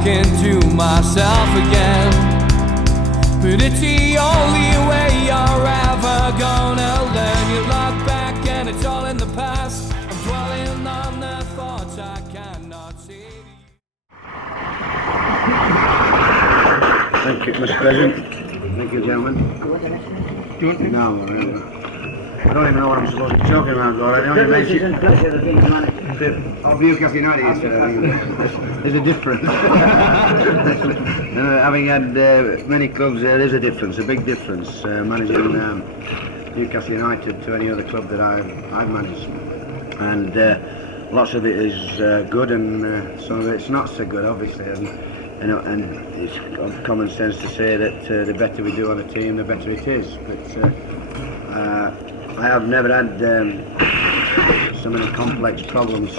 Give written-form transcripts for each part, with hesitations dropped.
talking to myself again. But it's the only way you're ever gonna learn. You look back and it's all in the past. I'm dwelling on the thoughts I cannot see. Thank you, Mr. President. Thank you, gentlemen. No, I don't even know what I'm supposed to be talking about, Laura. I only mentioned of Newcastle United yesterday. There's a difference. Having had many clubs, there is a difference, a big difference, managing Newcastle United to any other club that I've managed. And lots of it is good, and some of it's not so good, obviously. And it's common sense to say that the better we do on a team, the better it is. But I have never had so many complex problems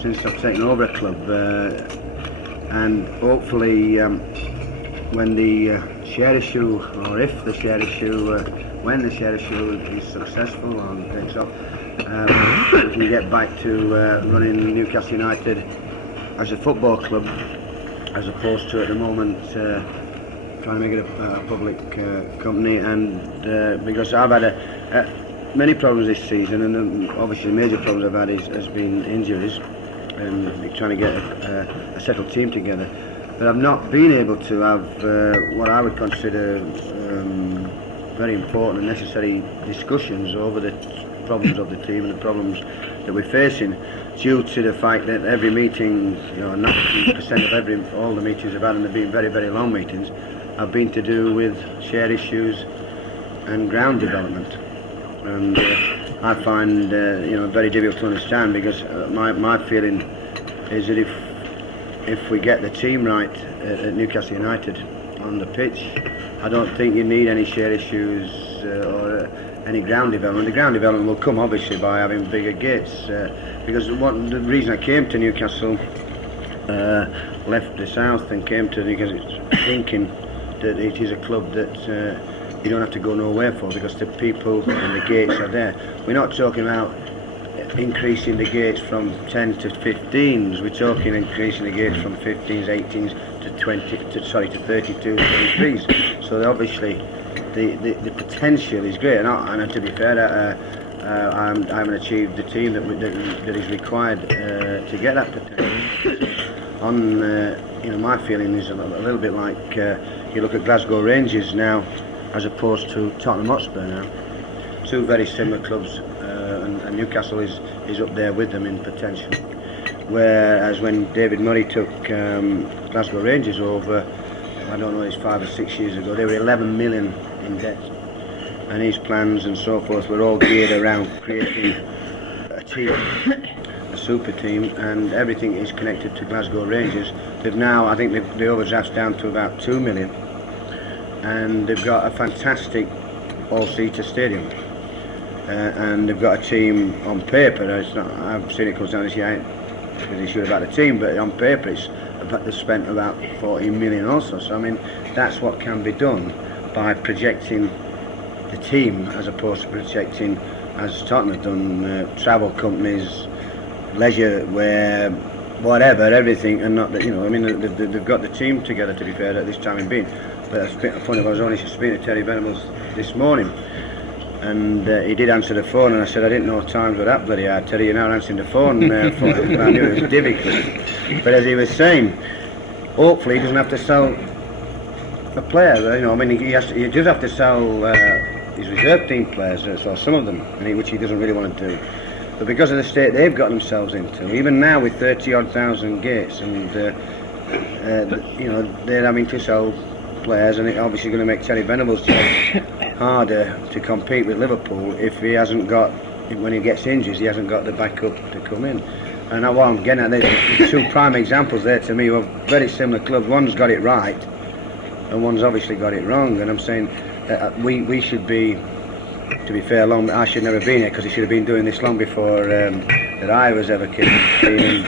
since I've taken over a club. And hopefully, when the share issue, or if the share issue, when the share issue is successful and takes off, we can get back to running Newcastle United as a football club, as opposed to at the moment trying to make it a public company. And because I've had many problems this season, and obviously the major problems I've had has been injuries and trying to get a settled team together. But I've not been able to have what I would consider very important and necessary discussions over the problems of the team and the problems that we're facing, due to the fact that every meeting, 90% of all the meetings I've had, and they've been very, very long meetings, have been to do with share issues and ground development. And I find very difficult to understand, because my feeling is that if we get the team right at Newcastle United on the pitch, I don't think you need any share issues or any ground development. The ground development will come obviously by having bigger gates, because the reason I came to Newcastle, left the south and came to Newcastle thinking that it is a club that you don't have to go nowhere for, because the people and the gates are there. We're not talking about increasing the gates from 10 to 15s, we're talking increasing the gates from 15s, 18s to 32, 33s. So obviously the potential is great, and to be fair, I haven't achieved the team that is required to get that potential. My feeling is a little bit like you look at Glasgow Rangers now, as opposed to Tottenham Hotspur now. Two very similar clubs, and Newcastle is up there with them in potential. Whereas when David Murray took Glasgow Rangers over, I don't know, it's 5 or 6 years ago, they were 11 million in debt, and his plans and so forth were all geared around creating a team, a super team, and everything is connected to Glasgow Rangers. They've now, I think the overdraft's down to about 2 million, and they've got a fantastic all-seater stadium, and they've got a team on paper. I've seen it comes down this year, really sure about the team, but on paper they've spent about 14 million also. So I mean, that's what can be done by projecting the team, as opposed to projecting, as Tottenham have done, travel companies, leisure wear, whatever, everything, and not that, they've got the team together, to be fair, at this time in being. But it's funny, I was only speaking to Terry Venables this morning, and he did answer the phone, and I said, I didn't know times were that bloody hard. Terry, you're now answering the phone, I knew it was difficult. But as he was saying, hopefully he doesn't have to sell a player, he does have to sell his reserve team players, or some of them, which he doesn't really want to do. But because of the state they've got themselves into, even now with 30-odd thousand gates, and they're having to sell players, and it's obviously going to make Terry Venables' job harder to compete with Liverpool if he hasn't got, when he gets injured, he hasn't got the backup to come in. And what I'm getting at, there's two prime examples there to me of very similar clubs. One's got it right, and one's obviously got it wrong. And I'm saying that we should be, to be fair, I should never have been here, because he should have been doing this long before that I was ever kid. And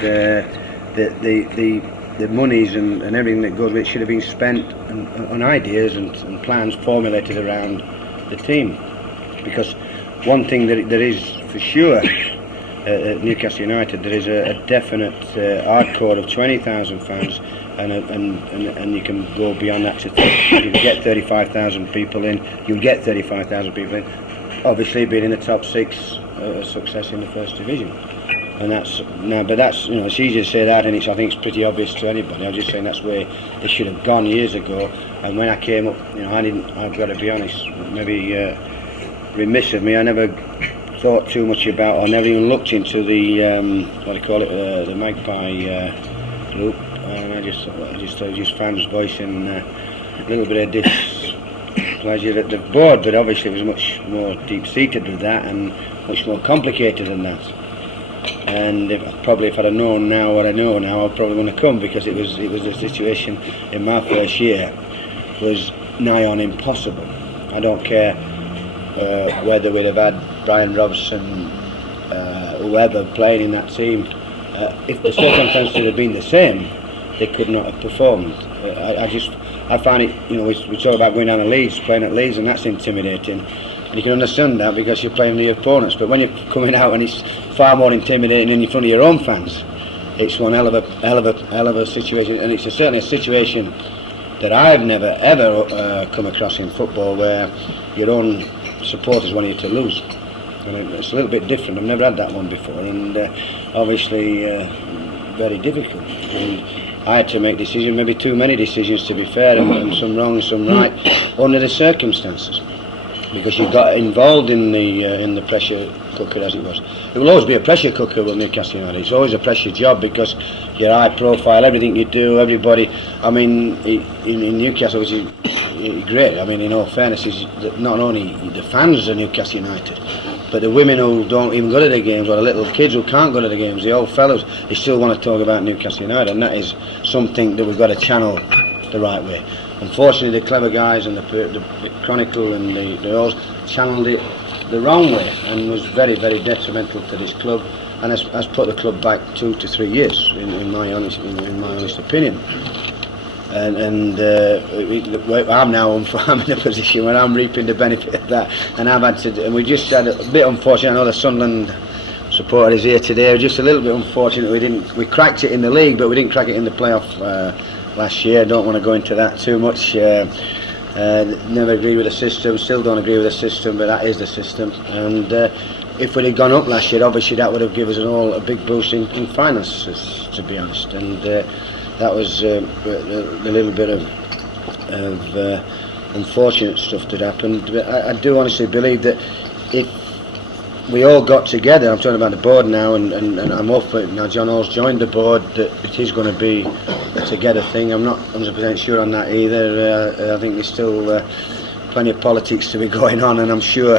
the monies and everything that goes with it should have been spent on ideas and plans formulated around the team. Because one thing that is for sure at Newcastle United, there is a definite hardcore of 20,000 fans, and you can go beyond that to you can get 35,000 people in. You'll get 35,000 people in. Obviously, being in the top 6, success in the first division, and that's but that's it's easy to say that, and I think it's pretty obvious to anybody. I'm just saying that's where they should have gone years ago. And when I came up, I've got to be honest, maybe remiss of me, I never thought too much about, or never even looked into the what do you call it, the Magpie group, and I just fans voicing a little bit of displeasure at the board, but obviously it was much more deep-seated than that and much more complicated than that. And if I'd have known now what I know now, I probably wouldn't have come, because it was the situation in my first year was nigh on impossible. I don't care whether we'd have had Brian Robson, whoever playing in that team. If the circumstances had been the same, they could not have performed. I find it, we talk about going down to Leeds, playing at Leeds, and that's intimidating. And you can understand that because you're playing the opponents. But when you're coming out and it's far more intimidating in front of your own fans, it's one hell of a situation. And it's certainly a situation that I've never ever come across in football, where your own supporters want you to lose. And it's a little bit different. I've never had that one before, and obviously very difficult. And I had to make decisions, maybe too many decisions to be fair, and some wrong, some right, under the circumstances, because you got involved in the pressure cooker, as it was. It will always be a pressure cooker with Newcastle United. It's always a pressure job, because you're high profile, everything you do, everybody. I mean, in Newcastle, which is great. I mean, in all fairness, is that not only the fans of Newcastle United, but the women who don't even go to the games, or the little kids who can't go to the games, the old fellows, they still want to talk about Newcastle United, and that is something that we've got to channel the right way. Unfortunately, the clever guys and the Chronicle and they all channeled it the wrong way, and was very, very detrimental to this club, and has put the club back 2 to 3 years, in my honest opinion. And I'm now I'm in a position where I'm reaping the benefit of that, and I've had to. And we just had a bit unfortunate. I know the Sunderland supporter is here today. Just a little bit unfortunate. We cracked it in the league, but we didn't crack it in the playoff last year. Don't want to go into that too much. Never agreed with the system. Still don't agree with the system, but that is the system. And if we'd have gone up last year, obviously that would have given us all a big boost in finances, to be honest. And that was a little bit of unfortunate stuff that happened. But I do honestly believe that if we all got together, I'm talking about the board now, and I'm hoping now John Hall's joined the board, that it is going to be a together thing. I'm not 100% sure on that either. I think there's still plenty of politics to be going on, and I'm sure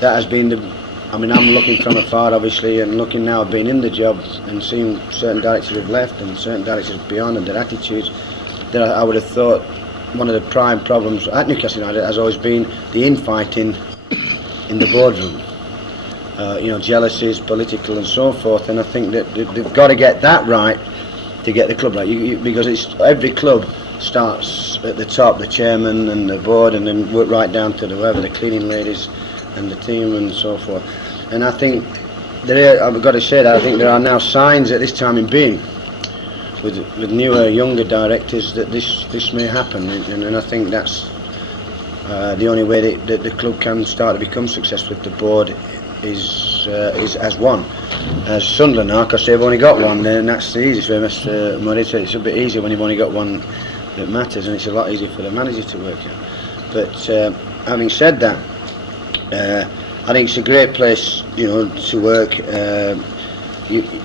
that has been I'm looking from afar, obviously, and looking now, being in the job and seeing certain directors have left and certain directors beyond, and their attitudes, that I would have thought one of the prime problems at Newcastle United has always been the infighting in the boardroom. Jealousies, political and so forth, and I think that they've got to get that right to get the club right, because every club starts at the top, the chairman and the board, and then work right down to the cleaning ladies and the team and so forth. And I think I've got to say that I think there are now signs at this time in being, with newer, younger directors, that this may happen, and I think that's the only way that the club can start to become successful if the board is as one, as Sunderland are, because they've only got one, and that's the easiest way, Mr. Murray. It's a bit easier when you've only got one that matters, and it's a lot easier for the manager to work out. But having said that, I think it's a great place, to work.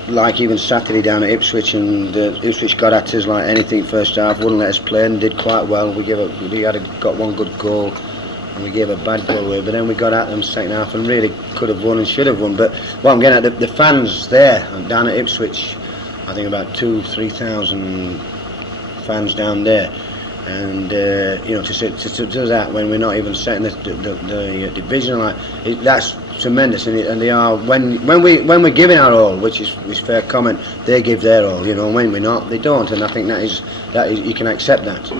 Like even Saturday down at Ipswich, and Ipswich got at us like anything first half, wouldn't let us play, and did quite well. We got one good goal, and we gave a bad goal away, but then we got at them second half and really could have won and should have won. But what I'm getting at, the fans there down at Ipswich, I think about 2,000-3,000 fans down there, and to do that when we're not even setting the division, that's tremendous. And they are, when we're giving our all, which is fair comment, they give their all, and when we're not, they don't. And I think that is you can accept that.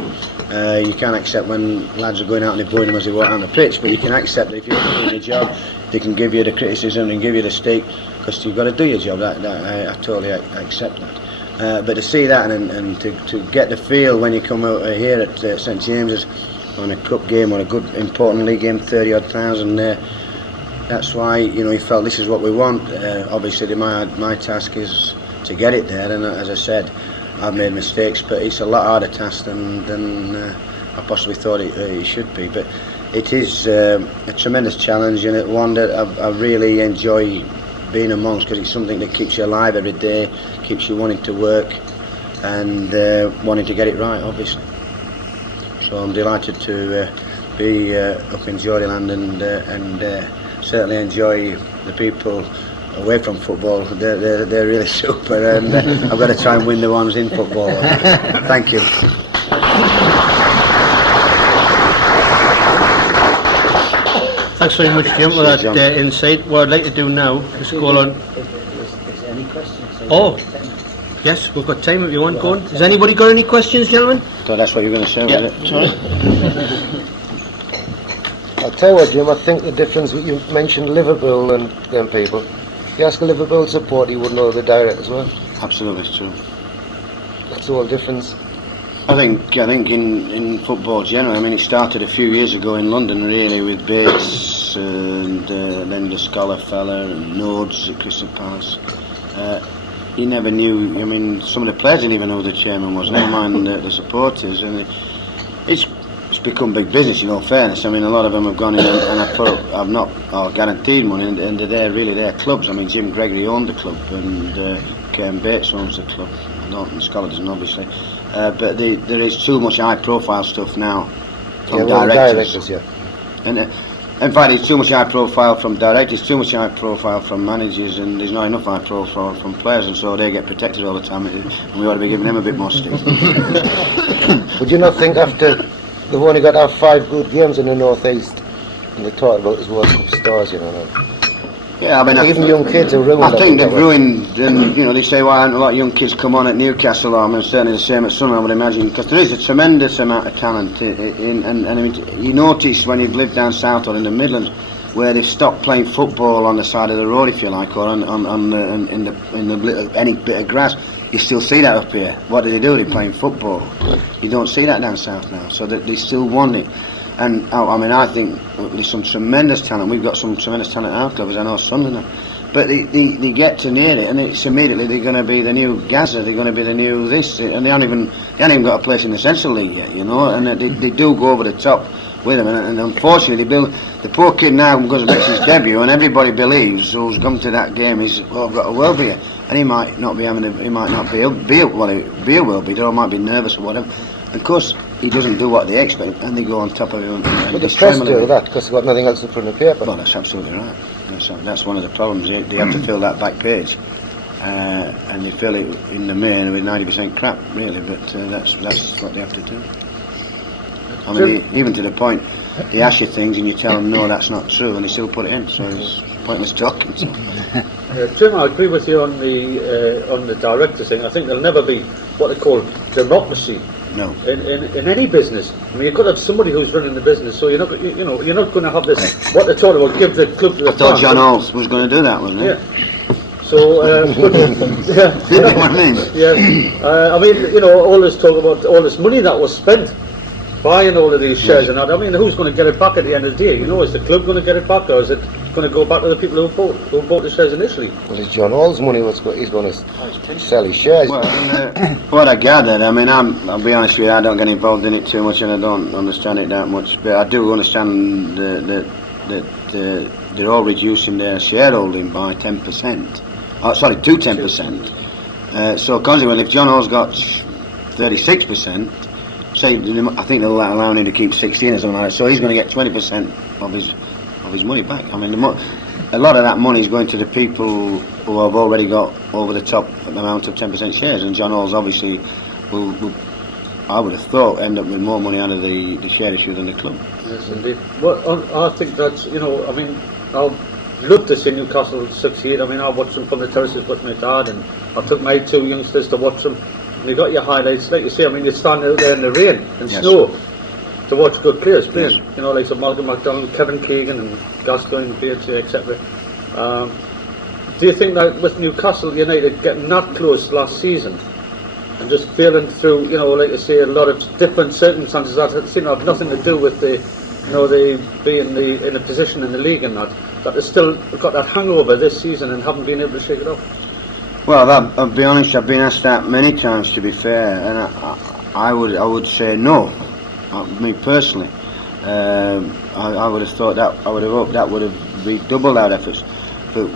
You can't accept when lads are going out and they're booing them as they walk on the pitch, but you can accept that if you're doing the job, they can give you the criticism and give you the stick, because you've got to do your job. I totally accept that. But to see that and to get the feel when you come out here at St James's on a cup game or a good important league game, 30-odd thousand there. That's why he felt this is what we want. Obviously, my task is to get it there, and as I said, I've made mistakes, but it's a lot harder task than I possibly thought it should be. But it is a tremendous challenge, and it's one that I really enjoy being amongst, because it's something that keeps you alive every day, keeps you wanting to work and wanting to get it right, obviously. So I'm delighted to be up in Geordieland and certainly enjoy the people away from football. They're really super, and I've got to try and win the ones in football. Thank you. Thanks very much, Jim, for that insight. What I'd like to do now is go on. Is any questions? Oh, yes, we've got time if you want. Go on. Has anybody got any questions, gentlemen? So that's what you're going to say, Yeah, was it? sorry. I'll tell you what, Jim, I think the difference, you mentioned Liverpool and them people. If you ask a Liverpool supporter, you would know the direct as well. Absolutely, it's true. That's the whole difference. I think in football generally, I mean, it started a few years ago in London, really, with Bates and then the Scholar fella and Nodes at Crystal Palace. He never knew. I mean, some of the players didn't even know who the chairman was, never mind the supporters. And it's become big business, in all fairness. I mean, a lot of them have gone in and I've not guaranteed money, and they're really their clubs. I mean, Jim Gregory owned the club, and Ken Bates owns the club. Norton Scholar doesn't, obviously. But there is too much high-profile stuff now from directors. Yeah. And in fact, it's too much high-profile from directors, too much high-profile from managers, and there's not enough high-profile from players, and so they get protected all the time. And we ought to be giving them a bit more stick. Would you not think after they've only got to have 5 good games in the North East, and they talk about as World Cup stars, you know? Yeah, I mean, even young kids are ruined. I think they've ruined, and they say, why aren't a lot of young kids come on at Newcastle? I mean, certainly the same at Sunderland, I would imagine, because there is a tremendous amount of talent and I mean, you notice when you've lived down south or in the Midlands, where they've stopped playing football on the side of the road, if you like, or in any bit of grass. You still see that up here. What do? They're playing football. You don't see that down south now, so that they still want it. And I mean, I think there's some tremendous talent. We've got some tremendous talent at our club, as I know Sunderland. But they get to near it, and it's immediately they're going to be the new Gaza. They're going to be the new this, and they haven't even got a place in the Central League yet, And they do go over the top with them. And unfortunately, the poor kid now goes and makes his debut, and everybody believes who's come to that game is I've got a world here, and he might not be will be, or might be nervous or whatever. Of course, he doesn't do what they expect, and they go on top of him. But the press do that because they've got nothing else to put in the paper. Well, that's absolutely right. That's one of the problems. They have to fill that back page, and they fill it in the main with 90% crap, really. But that's what they have to do. I mean, even to the point, they ask you things and you tell them no, that's not true, and they still put it in. So it's pointless talking. So. Jim, I agree with you on the director thing. I think there'll never be what they call democracy. No. In any business, I mean, you could have somebody who's running the business, so you're not going to have this. What they're talking about, give the club to the. I thought John Halls was going to do that, wasn't he? Yeah. So, yeah. You know what I mean? Yeah. I mean, all this talk about all this money that was spent buying all of these shares and that. I mean, who's going to get it back at the end of the day? Is the club going to get it back, or is it going to go back to the people who bought the shares initially? Well, it's John Hall's money. He's going to sell his shares. Well, what I gathered, I mean, I'll be honest with you, I don't get involved in it too much, and I don't understand it that much. But I do understand that they're all reducing their shareholding by 10%. Oh, sorry, to 10%. So consequently, if John Hall's got 36%. Say, I think they'll allow him to keep 16 or something like that, so he's going to get 20% of his money back. I mean, a lot of that money is going to the people who have already got over the top amount of 10% shares, and John Hall's obviously will, I would have thought, end up with more money out of the share issue than the club. Yes, indeed. Well, I think that's, I mean, I'd love to see Newcastle succeed. I mean, I watched them from the terraces with my dad, and I took my 2 youngsters to watch them. You got your highlights, like you say. I mean, you stand out there in the rain and snow to watch good players playing. Yes. Like some Malcolm McDonald, Kevin Keegan, and Gascoigne, Beardsley, etc. Do you think that with Newcastle United getting that close last season and just failing through, like I say, a lot of different circumstances that seem to have nothing to do with the, they being in a position in the league and that they still got that hangover this season and haven't been able to shake it off? Well, I'll be honest, I've been asked that many times, to be fair, and I would say no. Me personally, I would have thought that, I would have hoped that would have redoubled our efforts, but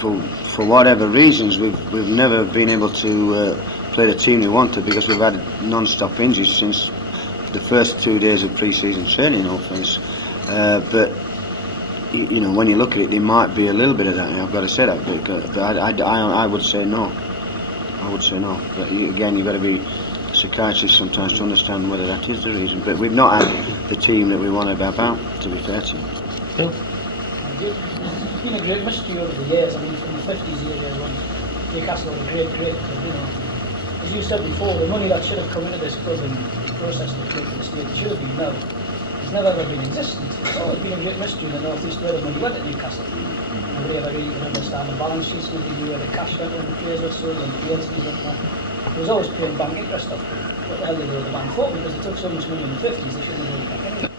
for whatever reasons, we've never been able to play the team we wanted, because we've had non-stop injuries since the first 2 days of pre-season training, in all fairness. But when you look at it, there might be a little bit of that. I've got to say that, but I would say no. I would say no. But again, you've got to be psychiatrists sometimes to understand whether that is the reason. But we've not had the team that we wanted about, to be fair to you. Phil? It's been a great mystery over the years. I mean, from the 50s years when Newcastle were a great club, as you said before, the money that should have come into this club and processed the club to the state should have been now. It's never ever been existent. It's always been a great mystery in the North East where the money went at Newcastle. Nobody ever really could understand the balance sheets, nobody knew where the cash went when the players were sold and the players and that. It was always paying bank interest stuff. What the hell did they owe the bank for? Because it took so much money in the 50s, they shouldn't have owed it back anyway.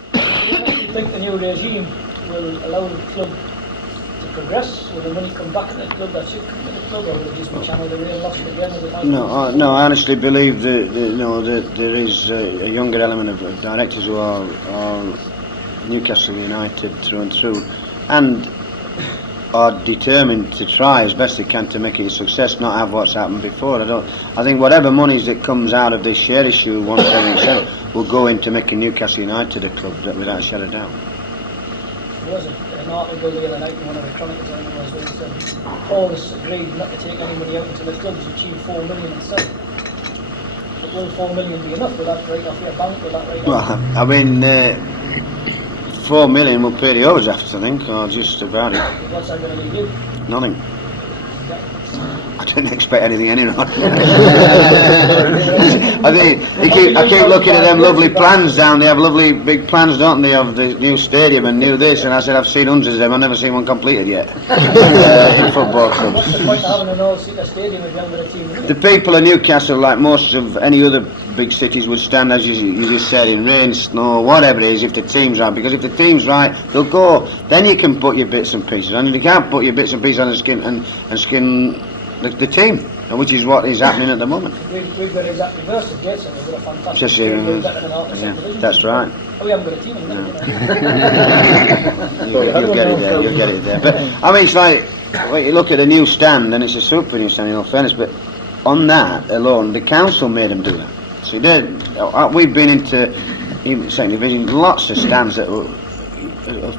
Do you think the new regime will allow the club to progress? Will the money come back into the club that should come to the club, or will it just be channeled away and lost again as it has? No, I honestly believe that there is a younger element of directors who are Newcastle United through and through, and are determined to try as best they can to make it a success, not have what's happened before. I think whatever monies that comes out of this share issue, once everything's settled, will go into making Newcastle United a club, without a shadow of doubt. There was an article the other night in one of the Chronicles, I think it was, where it said all this agreed not to take any money out until the clubs achieve 4 million instead. But will 4 million be enough? Will that write off your bank? Will that write off? Well, I mean, 4 million will pay the overdraft, I think, or just about it. What's that going to leave you? Nothing. I didn't expect anything anyway. I keep looking at them lovely plans down. They have lovely big plans, don't they, of the new stadium and new this, and I said I've seen hundreds of them, I've never seen one completed yet in football clubs. What's the point of having an all-seater stadium if you haven't got a team? The people of Newcastle, like most of any other big cities, would stand, as you just said, in rain, snow, whatever it is, if the team's right, because if the team's right, they'll go. Then you can put your bits and pieces on, and you can't put your bits and pieces on and skin the team, which is what is happening at the moment. We've got exactly the reverse of Gateshead. We've got a fantastic team, we're better than half the second division. That's right. Oh, we haven't got a team in there. You'll get it there. But I mean, it's like when you look at a new stand, and it's a super new stand, in all fairness. But on that alone, the council made them do that. See, we've been into even second division, lots of stands that were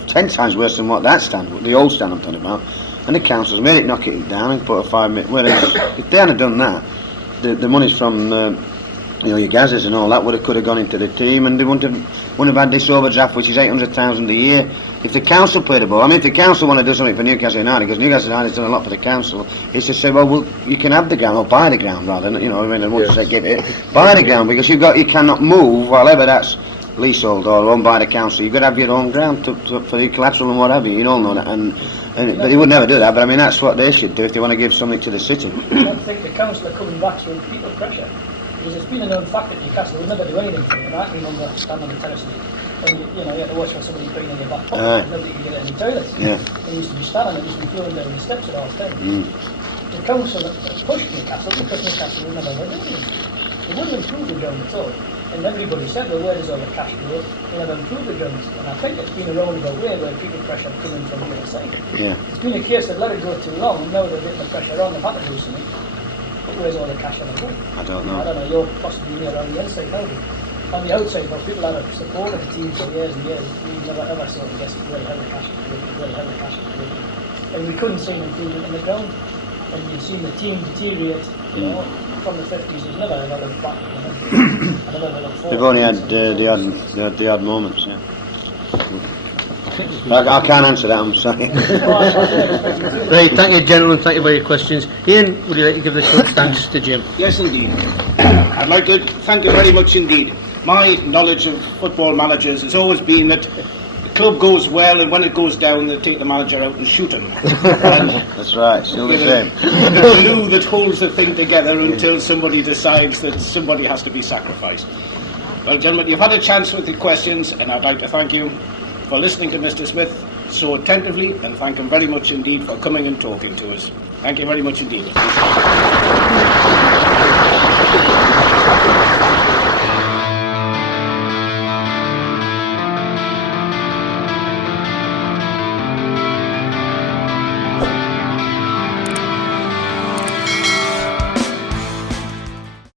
10 times worse than what that stand, the old stand I'm talking about. And the council's made it, knock it down and put a 5 minute. Whereas if they hadn't done that, the monies from your gases and all that could have gone into the team, and they wouldn't have had this overdraft, which is 800,000 a year. If the council played the ball, I mean, if the council want to do something for Newcastle United, because Newcastle United's done a lot for the council, it's to say, well, you can have the ground or buy the ground rather than, I mean, I want to say give it, buy the ground, because you cannot move, whatever that's leasehold or owned by the council. You've got to have your own ground for the collateral and whatever. You all know that, but they would never do that. But I mean, that's what they should do if they want to give something to the city. I don't think the council are coming back through people pressure, because it's been a known fact that Newcastle would never do anything for you. I can remember standing on the terrace and you had to watch for somebody putting in your back pocket. Nobody could get any toilets. Yeah. They used to be standing and just be flowing down the steps at all times. The council pushed Newcastle because Newcastle would never do anything. They wouldn't improve the ground at all. And everybody said, well, where does all the cash go? They never improved the grounds. And I think it's been a roundabout way where people pressure coming from the other side. Yeah. It's been a case that let it go too long, and now they're getting the pressure on, they've had to do something. But where's all the cash ever going? I don't know. You're possibly near on the inside now. On the outside, but people that have supported the team for years and years, we never ever sort of guess where the hell the cash is going. And we couldn't see an improvement in the ground. And you've seen the team deteriorate, from the 50s. There's never ever looked back. They've only had the odd moments, yeah. I can't answer that, I'm sorry. Right, thank you, gentlemen. Thank you for your questions. Ian, would you like to give the short thanks to Jim? Yes, indeed. I'd like to thank you very much indeed. My knowledge of football managers has always been that club goes well, and when it goes down, they take the manager out and shoot him. And That's right, still the with same. the glue that holds the thing together until somebody decides that somebody has to be sacrificed. Well, gentlemen, you've had a chance with the questions, and I'd like to thank you for listening to Mr. Smith so attentively, and thank him very much indeed for coming and talking to us. Thank you very much indeed.